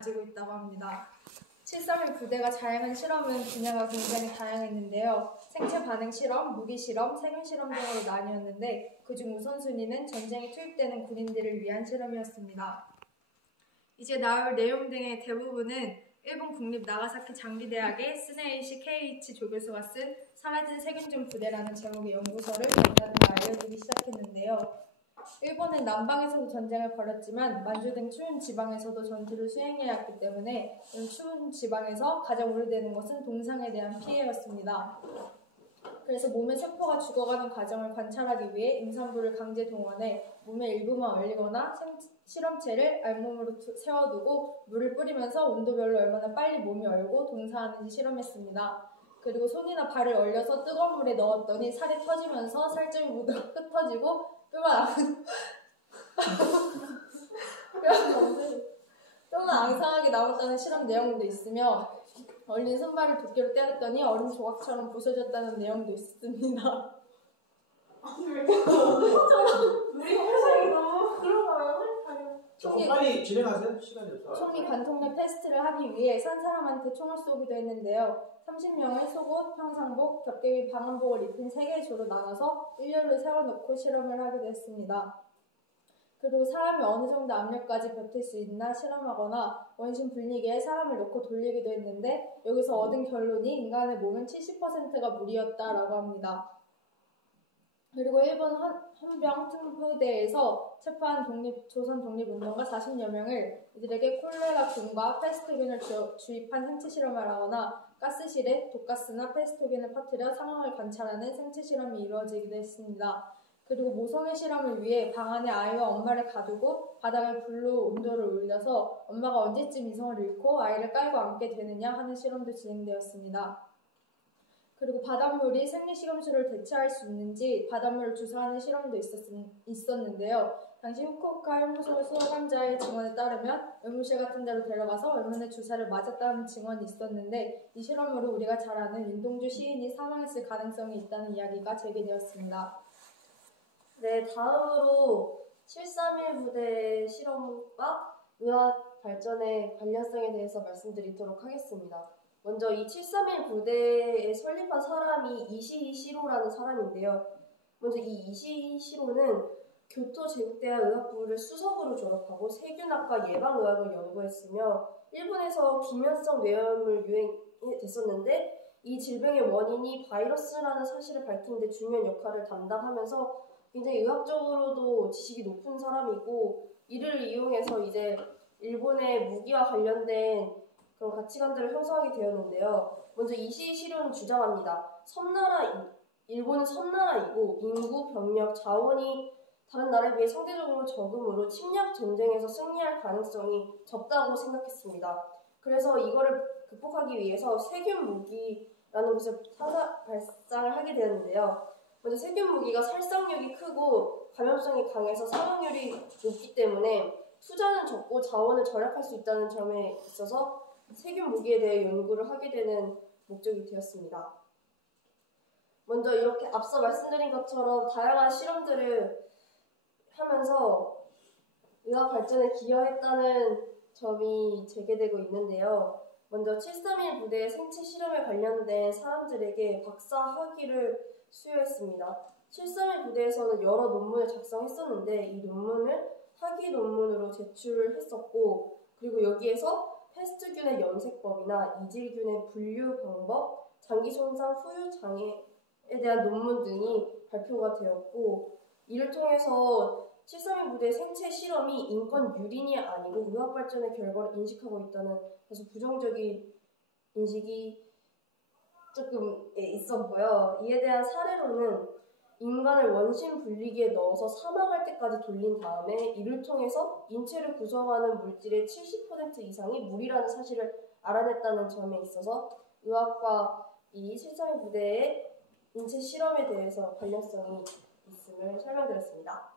가지고 있다고 합니다. 731 부대가 자행한 실험은 분야가 굉장히 다양했는데요. 생체 반응 실험, 무기 실험, 세균 실험 등으로 나뉘었는데 그중 우선순위는 전쟁에 투입되는 군인들을 위한 실험이었습니다. 이제 나올 내용 등의 대부분은 일본 국립 나가사키 장기대학의 스네이시 케이이치 조교수가 쓴 사라진 세균종 부대라는 제목의 연구서를 전달을 알려주기 시작했는데요. 일본은 남방에서도 전쟁을 벌였지만 만주 등 추운 지방에서도 전투를 수행해야 했기 때문에 이런 추운 지방에서 가장 우려되는 것은 동상에 대한 피해였습니다. 그래서 몸의 세포가 죽어가는 과정을 관찰하기 위해 임산부를 강제 동원해 몸의 일부만 얼리거나 실험체를 알몸으로 세워두고 물을 뿌리면서 온도별로 얼마나 빨리 몸이 얼고 동사하는지 실험했습니다. 그리고 손이나 발을 얼려서 뜨거운 물에 넣었더니 살이 터지면서 살점이 모두 흩어지고 뼈가 앙상하게 남았다는 실험 내용도 있으며 얼린 손발을 도끼로 때렸더니 얼음 조각처럼 부서졌다는 내용도 있습니다. 우리 회사에 너무 그런가요? 조금 빨리 진행하세요. 시간이 없어요. 총기 관통력 테스트를 하기 위해 산 사람한테 총을 쏘기도 했는데요. 30명을 속옷, 평상복, 겹겹이 방한복을 입힌 3개의 조로 나눠서 일렬로 세워놓고 실험을 하기도 했습니다. 그리고 사람이 어느 정도 압력까지 버틸 수 있나 실험하거나 원심 분리기에 사람을 넣고 돌리기도 했는데 여기서 얻은 결론이 인간의 몸은 70%가 물이었다라고 합니다. 그리고 일본 헌병 특무대에서 체포한 조선 독립운동가 40여 명을 이들에게 콜레라균과 페스토균을 주입한 생체 실험을 하거나 가스실에 독가스나 페스토균을 퍼뜨려 상황을 관찰하는 생체 실험이 이루어지기도 했습니다. 그리고 모성애 실험을 위해 방 안에 아이와 엄마를 가두고 바닥에 불로 온도를 올려서 엄마가 언제쯤 이성을 잃고 아이를 깔고 안게 되느냐 하는 실험도 진행되었습니다. 그리고 바닷물이 생리식염수를 대체할 수 있는지 바닷물을 주사하는 실험도 있었는데요. 당시 후쿠오카 형무소 수감자의 증언에 따르면 의무실 같은 데로 데려가서 의문의 주사를 맞았다는 증언이 있었는데 이 실험으로 우리가 잘 아는 윤동주 시인이 사망했을 가능성이 있다는 이야기가 제기되었습니다. 네, 다음으로 731 부대 실험과 의학 발전의 관련성에 대해서 말씀드리도록 하겠습니다. 먼저 이 731 부대에 설립한 사람이 이시히시로라는 사람인데요. 먼저 이 이시히시로는 교토 제국대학 의학부를 수석으로 졸업하고 세균학과 예방의학을 연구했으며 일본에서 기면성 뇌염을 유행됐었는데 이 질병의 원인이 바이러스라는 사실을 밝히는 데 중요한 역할을 담당하면서 굉장히 의학적으로도 지식이 높은 사람이고 이를 이용해서 이제 일본의 무기와 관련된 그런 가치관들을 형성하게 되었는데요. 먼저 이시히시로는 주장합니다. 일본은 섬나라이고 인구, 병력, 자원이 다른 나라에 비해 상대적으로 적음으로 침략 전쟁에서 승리할 가능성이 적다고 생각했습니다. 그래서 이거를 극복하기 위해서 세균 무기라는 것을 발상을 하게 되었는데요. 먼저 세균 무기가 살상력이 크고 감염성이 강해서 사망률이 높기 때문에 투자는 적고 자원을 절약할 수 있다는 점에 있어서 세균 무기에 대해 연구를 하게 되는 목적이 되었습니다. 먼저 이렇게 앞서 말씀드린 것처럼 다양한 실험들을 하면서 의학 발전에 기여했다는 점이 제기되고 있는데요. 먼저 731 부대의 생체 실험에 관련된 사람들에게 박사 학위를 수여했습니다. 731 부대에서는 여러 논문을 작성했었는데 이 논문을 학위 논문으로 제출을 했었고 그리고 여기에서 패스트균의 염색법이나 이질균의 분류 방법, 장기 손상 후유 장애에 대한 논문 등이 발표가 되었고 이를 통해서 731 부대의 생체 실험이 인권 유린이 아니고 의학 발전의 결과를 인식하고 있다는 아주 부정적인 인식이 조금 있었고요. 이에 대한 사례로는 인간을 원심 분리기에 넣어서 사망할 때까지 돌린 다음에 이를 통해서 인체를 구성하는 물질의 70% 이상이 물이라는 사실을 알아냈다는 점에 있어서 의학과 이 731 부대의 인체 실험에 대해서 관련성이 있음을 설명드렸습니다.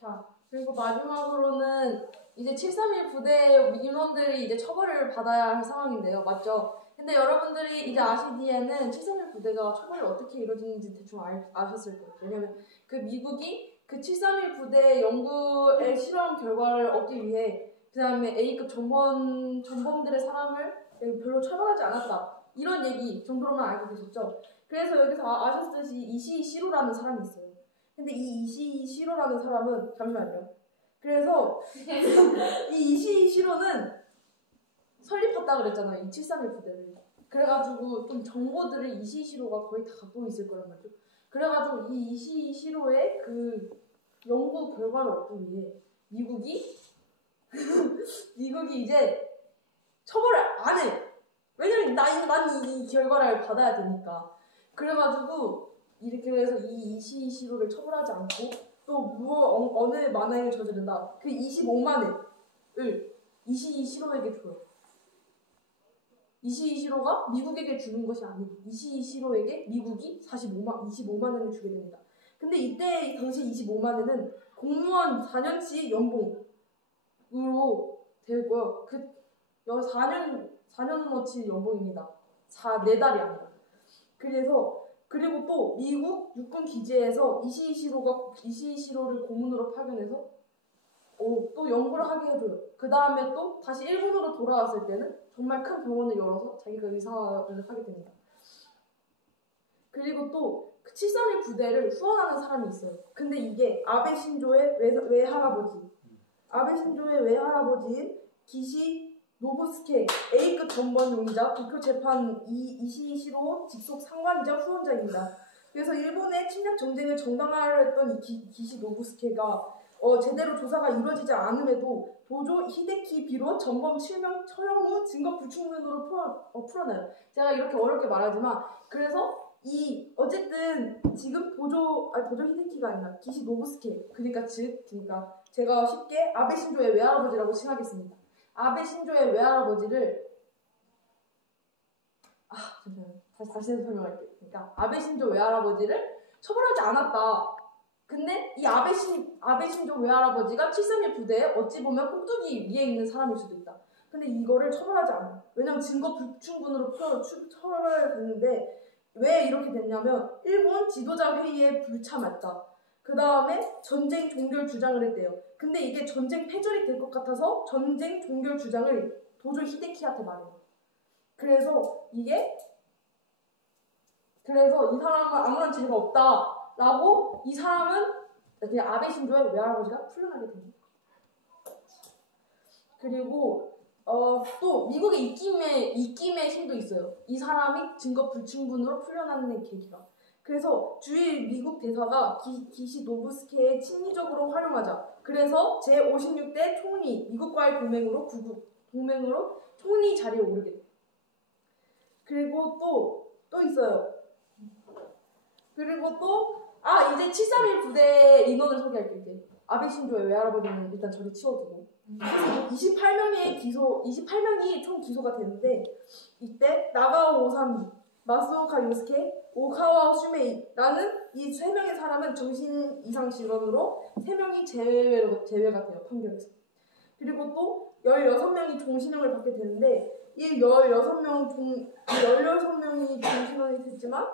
자, 그리고 마지막으로는 이제 731 부대 임원들이 이제 처벌을 받아야 할 상황인데요. 맞죠? 근데 여러분들이 이제 아시기에는 731 부대가 처벌이 어떻게 이루어지는지 대충 아셨을 거예요. 왜냐면 그 미국이 그 731 부대 연구의 실험 결과를 얻기 위해 그 다음에 A급 전범들의 사람을 별로 처벌하지 않았다. 이런 얘기 정도로만 알고 계셨죠? 그래서 여기서 아셨듯이 이시시로라는 사람이 있어요. 근데 이 이시시로라는 사람은 잠시만요. 그래서 이 이시시로는 설립했다 그랬잖아요. 이 731 부대를. 그래가지고 좀 정보들을 이시시로가 거의 다 갖고 있을 거란 말이죠. 그래가지고 이 이시시로의 그 연구 결과를 얻기 위해 미국이 이제 처벌을 안 해. 왜냐면 난 이 결과를 받아야 되니까. 그래가지고 이렇게 해서 이 이시시로를 처벌하지 않고 또 어느 만행을 저지른다. 그 25만 원을 이시시로에게 줘요. 이시시로가 미국에게 주는 것이 아니고 이시시로에게 미국이 25만 원을 주게 됩니다. 근데 이때 당시 25만 원은 공무원 4년치 연봉으로 되고요. 그 4년어치 연봉입니다. 4달이 아니라. 그리고 또 미국 육군 기지에서 이시시로를 고문으로 파견해서 또 연구를 하게 해줘요. 그 다음에 또 다시 일본으로 돌아왔을 때는 정말 큰 병원을 열어서 자기가 의사를 하게 됩니다. 그리고 또 그 731 부대를 후원하는 사람이 있어요. 근데 이게 아베 신조의 외할아버지인 기시 노부스케 A급 전범용의자 도쿄 재판 이시시로 직속 상관이자 후원자입니다. 그래서 일본의 침략 전쟁을 정당화하려 했던 이 기시 노부스케가 제대로 조사가 이루어지지 않음에도 도조 히데키 비롯 전범 7명 처형 후 증거 불충분으로 풀어놔요. 제가 이렇게 어렵게 말하지만 그래서 어쨌든 지금 도조 히데키가 아니라 기시 노부스케 그러니까 제가 쉽게 아베 신조의 외할아버지라고 칭하겠습니다. 아베 신조의 외할아버지를 잠시만요. 다시 설명할게요. 그러니까 아베 신조 외할아버지를 처벌하지 않았다. 근데 이 아베 신조 외할아버지가 731 부대에 어찌 보면 꼭두기 위에 있는 사람일 수도 있다. 근데 이거를 처벌하지 않아요. 왜냐면 증거 불충분으로 처벌했는데 왜 이렇게 됐냐면 일본 지도자 회의에 불참했다. 그 다음에 전쟁 종결 주장을 했대요. 근데 이게 전쟁 패전이 될 것 같아서 전쟁 종결 주장을 도조 히데키한테 말해요. 그래서 이 사람은 아무런 죄가 없다라고 이 사람은 그냥 아베 신조의 외할아버지가 풀려나게 됩니다. 그리고 또 미국의 입김의 힘도 있어요. 이 사람이 증거 불충분으로 풀려나는 계기가. 그래서 주일 미국 대사가 기시 노부스케의 친리적으로 활용하자. 그래서 제56대 총리 미국과의 동맹으로 총리 자리에 오르게 돼요. 그리고 또 있어요. 그리고 또 이제 731 부대 인원을 소개할게요. 이제 아베 신조의 외할아버지는 일단 저리 치워두고 28명이 총 기소가 되는데 이때 나가오 오사미, 마스오카 요스케, 오카와 슈메이라는 이 3명의 사람은 정신 이상 질환으로 3명이 제외가 돼요. 판결에서. 그리고 또 16명이 종신형을 받게 되는데 이 16명이 종신형이 됐지만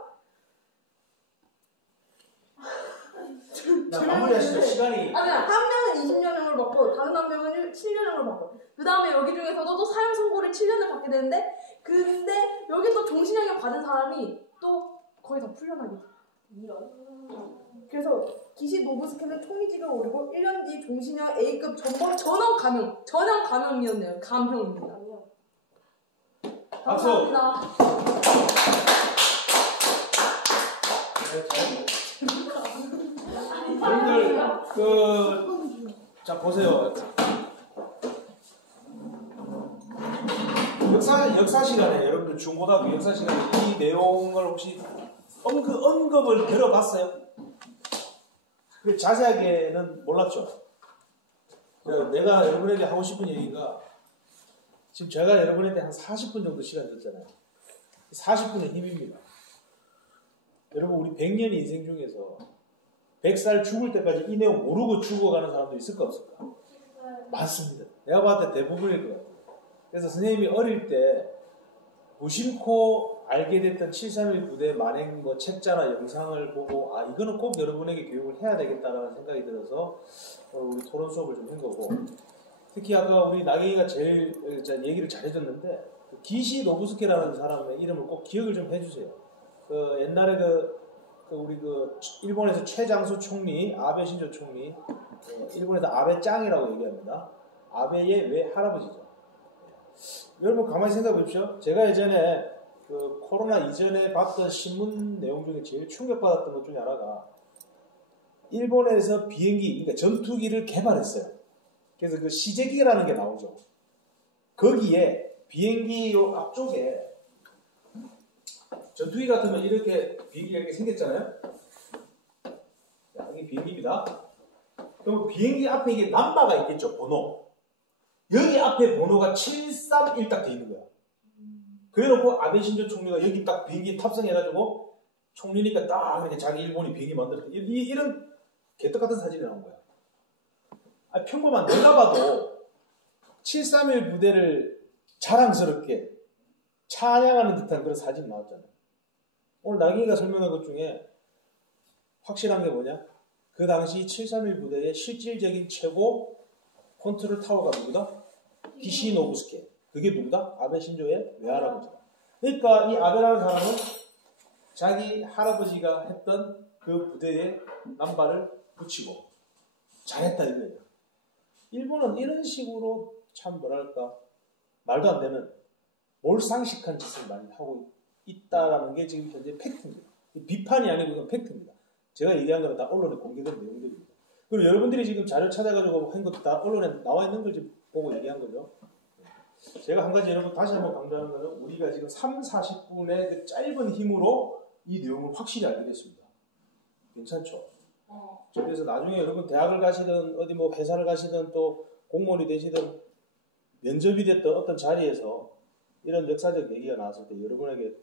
마무리하시죠. 시간이. 한 명은 20년형을 받고 다른 한 명은 7년형을 받고 그 다음에 여기 중에서도 또 사형 선고를 7년을 받게 되는데 근데 여기 또 종신형을 받은 사람이 또 거의 다 풀려나게 돼요. 그래서 기시 노부스케는 총리직을 오르고 1년 뒤 종신형 A급 전범 전원 감형이었네요. 감형입니다. 박수. 감사합니다. 여러분들 자 보세요. 역사 시간에 여러분들 중고등학교 역사 시간에 이 내용을 혹시 언급을 들어봤어요? 그래 자세하게는 몰랐죠. 내가 여러분에게 하고 싶은 얘기가 지금 제가 여러분에게 한 40분 정도 시간 줬잖아요. 40분의 힘입니다. 여러분 우리 100년 인생 중에서 100살 죽을 때까지 이 내용 모르고 죽어가는 사람도 있을까 없을까? 많습니다. 내가 봤을 때 대부분일 것 같아요. 그래서 선생님이 어릴 때 무심코 알게 됐던 731 부대 만행 책자나 영상을 보고 이거는 꼭 여러분에게 교육을 해야 되겠다라는 생각이 들어서 우리 토론 수업을 좀 한 거고 특히 아까 우리 나경이가 제일 얘기를 잘해줬는데 그 기시 노부스케라는 사람의 이름을 꼭 기억을 좀 해주세요. 그 옛날에 우리 일본에서 최장수 총리 아베 신조 총리, 일본에서 아베 짱이라고 얘기합니다. 아베의 외할아버지죠. 여러분 가만히 생각해 보십시오. 제가 예전에 그 코로나 이전에 봤던 신문 내용 중에 제일 충격받았던 것 중에 하나가 일본에서 비행기, 그러니까 전투기를 개발했어요. 그래서 그 시제기라는 게 나오죠. 거기에 비행기 요 앞쪽에 전투기 같으면 이렇게 비행기가 이렇게 생겼잖아요. 자, 이게 비행기입니다. 그럼 비행기 앞에 이게 남바가 있겠죠, 번호. 여기 앞에 번호가 731 딱 돼 있는 거야. 그래놓고 아베 신조 총리가 여기 딱 비행기 탑승해가지고 총리니까 딱 이렇게 자기 일본이 비행기 만들었대. 이런 개떡 같은 사진이 나온 거야. 아니, 평범한 내가 봐도 731 부대를 자랑스럽게 찬양하는 듯한 그런 사진이 나왔잖아요. 오늘 나경이가 설명한 것 중에 확실한 게 뭐냐? 그 당시 731 부대의 실질적인 최고 컨트롤 타워가 누구다? 기시 노부스케. 그게 누구다? 아베 신조의 외할아버지다. 그러니까 이 아베라는 사람은 자기 할아버지가 했던 그 부대에 남발을 붙이고 잘했다 이거예요. 일본은 이런 식으로 참 뭐랄까 말도 안 되는 몰상식한 짓을 많이 하고 있다라는 게 지금 현재 팩트입니다. 비판이 아니고 이건 팩트입니다. 제가 얘기한 거는 다 언론에 공개된 내용들입니다. 그리고 여러분들이 지금 자료 찾아가지고 한 것도 다 언론에 나와 있는 걸 지금 보고 얘기한 거죠. 제가 한 가지 여러분 다시 한번 강조하는 거는 우리가 지금 3, 40분의 그 짧은 힘으로 이 내용을 확실히 알게 됐습니다. 괜찮죠? 그래서 나중에 여러분 대학을 가시든 어디 뭐 회사를 가시든 또 공무원이 되시든 면접이 됐던 어떤 자리에서 이런 역사적 얘기가 나왔을 때 여러분에게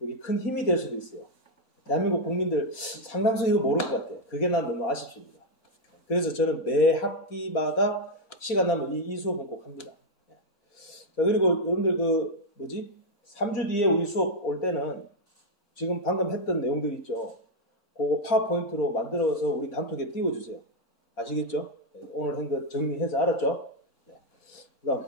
여기 큰 힘이 될 수도 있어요. 대한민국 국민들 상당수 이거 모를 것 같아요. 그게 난 너무 아쉽습니다. 그래서 저는 매 학기마다 시간 나면 이 수업은 꼭 합니다. 자, 그리고 여러분들 3주 뒤에 우리 수업 올 때는 지금 방금 했던 내용들 있죠. 그거 파워포인트로 만들어서 우리 단톡에 띄워주세요. 아시겠죠? 오늘 한 거 정리해서 알았죠? 네. 그다음